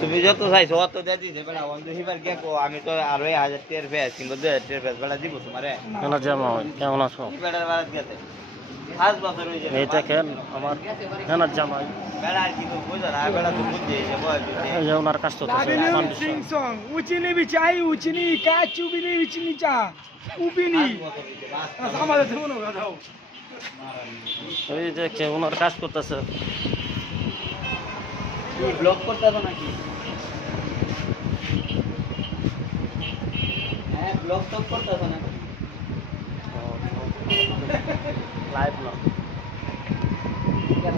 তুমি যত চাইছো অত দিয়ে দিছে বেড়া বন্ধু হিবার কে কো আমি তো আরো 1000 টিয়ার ফেস কিংবা 2000 টিয়ার ফেস বেড়া দিব তোমারে কেন জামাই কেমন আছো? বেড়ার বারাত গেছে 5 বছর হইছে এই দেখেন আমার কেন জামাই বেড়া আর কি তো বুঝা না বেড়া তো বুঝছে যে বয় এই যে ওনার কাজ চলতেছে Sing song. Uchini bichai uchini kachu bini uchini cha. Upini. Sama da tuno ga dao. এই দেখে ওনার কাজ করতেছে ব্লক করতেছো নাকি হ্যাঁ ব্লক তো করতেছো নাকি লাইভ ব্লগ क्या